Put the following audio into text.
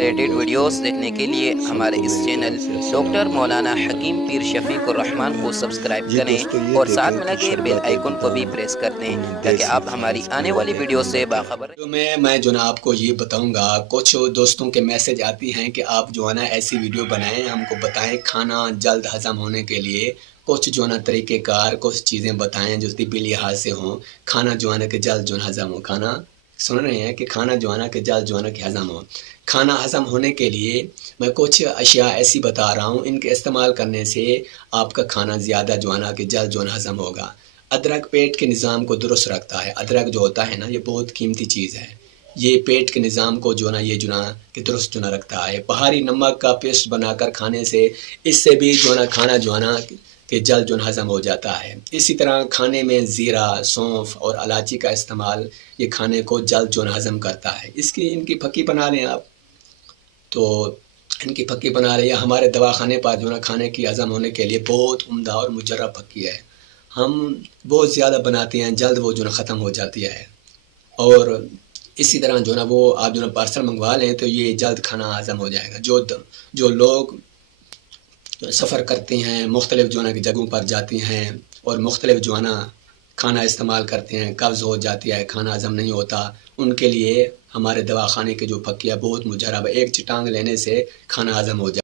Related videos دیکھنے کے لیے ہمارے اس چینل ڈاکٹر مولانا حکیم پیر شفیق الرحمان کو سبسکرائب کریں اور ساتھ میں لگے بیل آئیکن کو بھی پریس کر دیں تاکہ آپ ہماری آنے والی ویڈیو سے باخبر رہیں۔ میں جو نا آپ کو یہ بتاؤں گا، کچھ دوستوں کے میسج آتی ہیں کہ آپ جو ہے نا ایسی ویڈیو بنائیں، ہم کو بتائیں کھانا جلد ہضم ہونے کے لیے کچھ جو نا طریقہ کار، کچھ چیزیں بتائیں جو طبی لحاظ سے ہوں، کھانا جو ہے نا کہ جلد جو ہے ہضم ہو۔ کھانا سن رہے ہیں کہ کھانا جو ہے نا کہ جلد جو ہے نا کہ ہضم ہو۔ کھانا ہضم ہونے کے لیے میں کچھ اشیاء ایسی بتا رہا ہوں، ان کے استعمال کرنے سے آپ کا کھانا زیادہ جو ہے نا کہ جلد جو ہے نا ہضم ہوگا۔ ادرک پیٹ کے نظام کو درست رکھتا ہے۔ ادرک جو ہوتا ہے نا، یہ بہت قیمتی چیز ہے، یہ پیٹ کے نظام کو جو نا یہ جو نا کہ درست جو نا رکھتا ہے۔ بہاری نمک کا پیسٹ بنا کر کھانے سے اس سے بھی جو نا کھانا جو ہے نا کہ جلد جو نا ہضم ہو جاتا ہے۔ اسی طرح کھانے میں زیرہ، سونف اور الائچی کا استعمال یہ کھانے کو جلد جو نا ہضم کرتا ہے۔ ان کی پھکی بنا لیں آپ، تو ان کی پھکی بنا رہی ہے ہمارے دواخانے پر جو نا کھانے کی ہضم ہونے کے لیے بہت عمدہ اور مجرب پھکی ہے۔ ہم بہت زیادہ بناتے ہیں، جلد وہ جو نا ختم ہو جاتی ہے۔ اور اسی طرح جو نا وہ آپ جو نا پارسل منگوا لیں تو یہ جلد کھانا ہضم ہو جائے گا۔ جو لوگ سفر کرتے ہیں، مختلف جو نا کہ جگہوں پر جاتی ہیں اور مختلف جو ہے نا کھانا استعمال کرتے ہیں، قبض ہو جاتی ہے، کھانا ہضم نہیں ہوتا، ان کے لیے ہمارے دواخانے کے جو پھکی ہے بہت مجرب ہے۔ ایک چٹانگ لینے سے کھانا ہضم ہو جائے۔